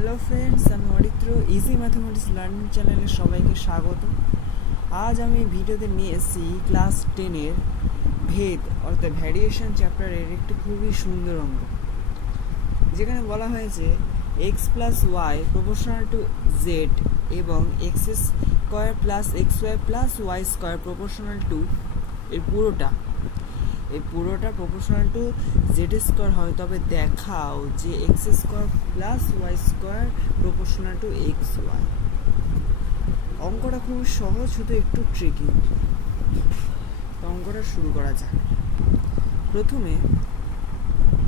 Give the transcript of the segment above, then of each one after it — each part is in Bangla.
হ্যালো ফ্রেন্ডস, আমি অরিত্র ইজি ম্যাথমেটিক্স লার্নিং চ্যানেলে সবাইকে স্বাগত। আজ আমি ভিডিওতে নিয়ে এসেছি ক্লাস 10-এর ভেদ অর্থাৎ ভ্যারিয়েশন চ্যাপ্টারের একটি খুবই সুন্দর অঙ্ক, যেখানে বলা হয়েছে x plus y proportional to z এবং x square plus x y plus y square proportional to এই পুরোটা প্রপোর্শনাল টু জেড স্কোয়ার হয়, তবে দেখাও যে x square plus y square proportional to x y. অঙ্কটা খুব সহজ, শুধু একটু ট্রিকি। অঙ্কটা শুরু করা যাক।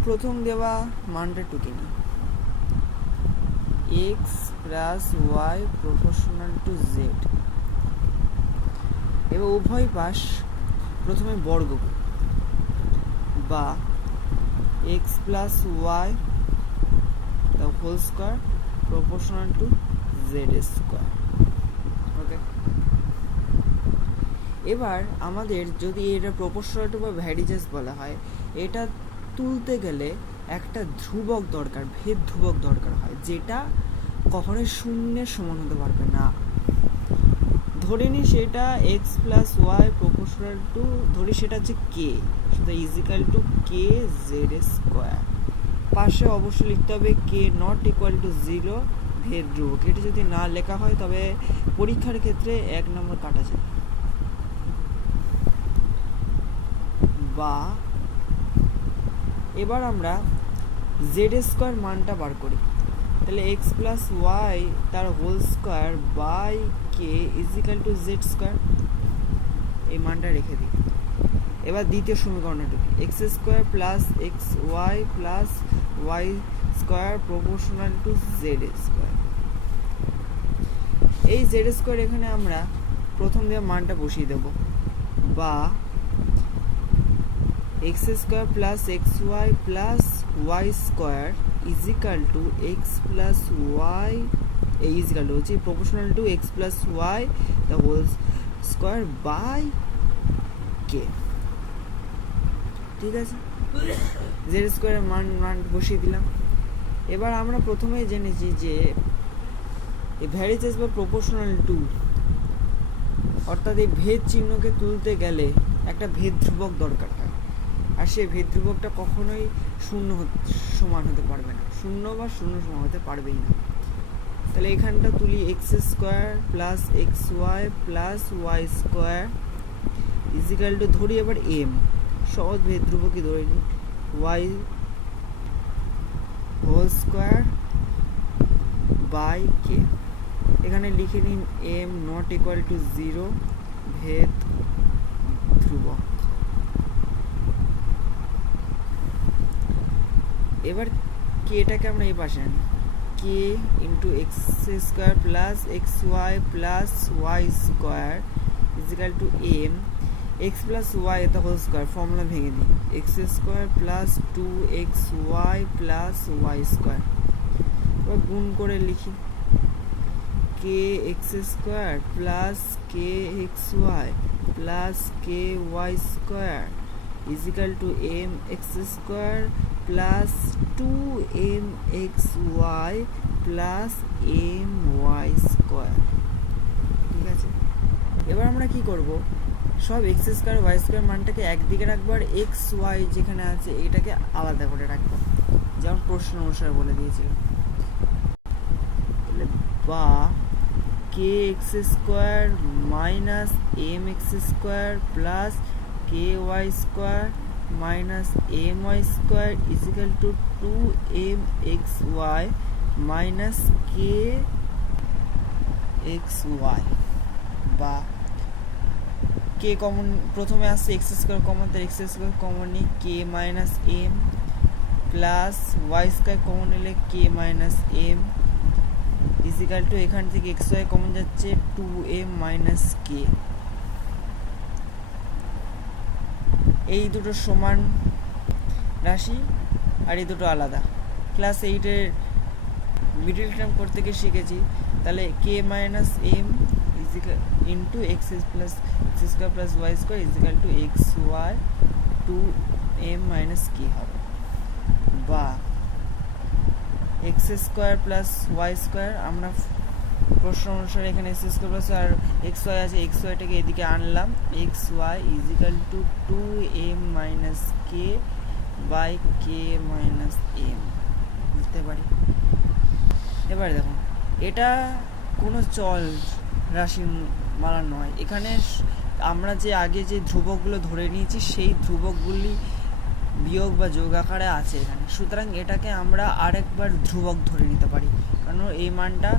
প্রথম দেওয়া মানটা টুকে নিই, x plus y proportional to z. এবার উভয় পাশ প্রথমে বর্গ বা x plus y the whole square proportional to z square. Okay, এবার আমাদের যদি এটা প্রপোর্শনাল টু বা ভ্যারিজেস বলা হয়, এটা তুলতে গেলে একটা ধ্রুবক দরকার, ভেদ ধ্রুবক দরকার হয়, যেটা কখনোই শূন্যের সমান হতে পারবে না। ধরে নিই সেটা x plus y proportional to, ধরি সেটা হচ্ছে কে, সেটা is equal to k z square. পাশে অবশ্যই লিখতে হবে কে নট ইকুয়াল টু 0 ভেদ ধ্রুবক। এটা যদি না লেখা হয় তবে পরীক্ষার ক্ষেত্রে 1 নম্বর কাটা যায়। বা এবার আমরা জেড স্কোয়ার মানটা বার করি, তাহলে এক্স প্লাস ওয়াই তার whole square by k is equal to z square, এই মানটা রেখে দিই। এবার দ্বিতীয় সমীকরণটা ঢুকি, x square plus x y plus y square proportional to z square. এই জেড স্কোয়ার এখানে আমরা প্রথম দেওয়া মানটা বসিয়ে দেব, বা x square plus x y plus y square is equal to x plus y, এই ইজিক্যাল টু হচ্ছে proportional to x plus y the whole square by কে। ঠিক আছে, জেড স্কোয়ারের মান বসিয়ে দিলাম। এবার আমরা প্রথমেই জেনেছি যে ভ্যারিজেস বা প্রপোর্শনাল টু, অর্থাৎ এই ভেদ চিহ্নকে তুলতে গেলে একটা ভেদ ধ্রুবক দরকার হয়, আর সেই ভেদ ধ্রুবকটা কখনোই সমান হতে পারবে না, শূন্য বা শূন্য সমান হতে পারবেই না। তাহলে এখানটা তুলি x square plus x y plus y square is equal to, ধরি এবার এম, সহজ ভেদ ধ্রুবকই ধরে নিই, y whole square by k. এখানে লিখে নিন এম নট ইকুয়াল টু 0 ভেদ ধ্রুবক। এবার কেটাকে আমরা এই পাশে আনি, k into x square plus x y plus y square is equal to m x plus y the whole square, formula ভেঙে দিই, x square plus 2xy plus y square. এবার গুণ করে লিখি, k x square plus k x y plus k y square is equal to m x square plus 2mxy plus my square. ঠিক আছে, এবার আমরা কি করব, সব এক্স স্কোয়ার ওয়াই স্কোয়ার মানটাকে একদিকে রাখবো, আর এক্স ওয়াই যেখানে আছে এটাকে আলাদা করে রাখবো, যেমন প্রশ্ন অনুসারে বলে দিয়েছিল। বা k x square minus m x square plus k y square minus m y square is equal to 2mxy minus k x y. বা কে কমন প্রথমে আসছে, এক্স স্কোয়ার কমন, তার এক্স স্কোয়ার কমন নিই, k minus m plus y square common নিলে k minus m equal to, এখান থেকে এক্স ওয়াই কমন যাচ্ছে 2m মাইনাস কে। এই দুটো সমান রাশি আর এই দুটো আলাদা, ক্লাস 8-এর মিডল টার্ম করতে গিয়ে শিখেছি। তাহলে k minus m equal into x plus x square plus y square is equal to x y 2m minus k হবে। বা x square plus y square, আমরা প্রশ্ন অনুসারে এখানে এক্স স্কোয়ার প্লাস আর এক্স ওয়াই আছে, এক্স ওয়াইটাকে এদিকে আনলাম, x y is equal to 2m minus k by k minus m বুঝতে পারি। এবারে দেখুন এটা কোনো চল রাশির মালা নয়, এখানে আমরা যে আগে যে ধ্রুবকগুলো ধরে নিয়েছি সেই ধ্রুবকগুলি বিয়োগ বা যোগ আকারে আছে এখানে, সুতরাং এটাকে আমরা আরেকবার ধ্রুবক ধরে নিতে পারি, কারণ এই মানটা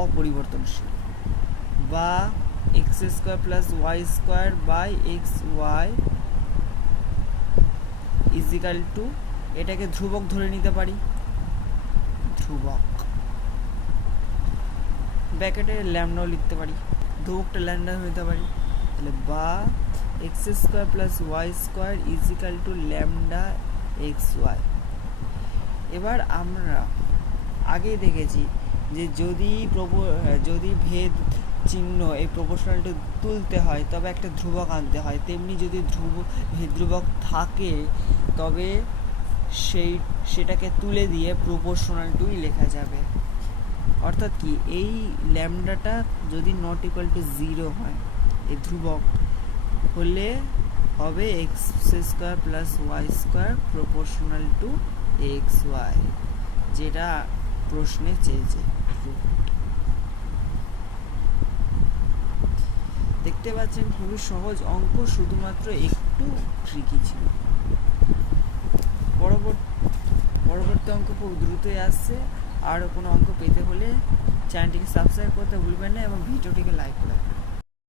অপরিবর্তনশীল। বা x square plus y square by x y is equal to, এটাকে ধ্রুবক ধরে নিতে পারি, ধ্রুবক ব্র্যাকেটে ল্যামডাও লিখতে পারি, ধ্রুবকটা ল্যামডা নিতে পারি, তাহলে বা x square plus y square is equal to lambda x y. এবার আমরা আগেই দেখেছি যে যদি ভেদ চিহ্ন এই প্রপোর্শনালটা তুলতে হয় তবে একটা ধ্রুবক আনতে হয়, তেমনি যদি ধ্রুবক থাকে তবে সেটাকে তুলে দিয়ে প্রপোর্শনালটুই লেখা যাবে। অর্থাৎ কি, এই ল্যামডাটা যদি নট ইকুয়াল টু 0 হয়, এই ধ্রুবক হলে হবে x square plus y square proportional to x y, যেটা প্রশ্নে চেয়েছে। দেখতে পাচ্ছেন খুবই সহজ অঙ্ক, শুধুমাত্র একটু ট্রিকি ছিল। পরবর্তী অঙ্ক খুব দ্রুতই আসছে। আর কোনো অঙ্ক পেতে হলে চ্যানেলটিকে সাবস্ক্রাইব করতে ভুলবেন না এবং ভিডিওটিকে লাইক করে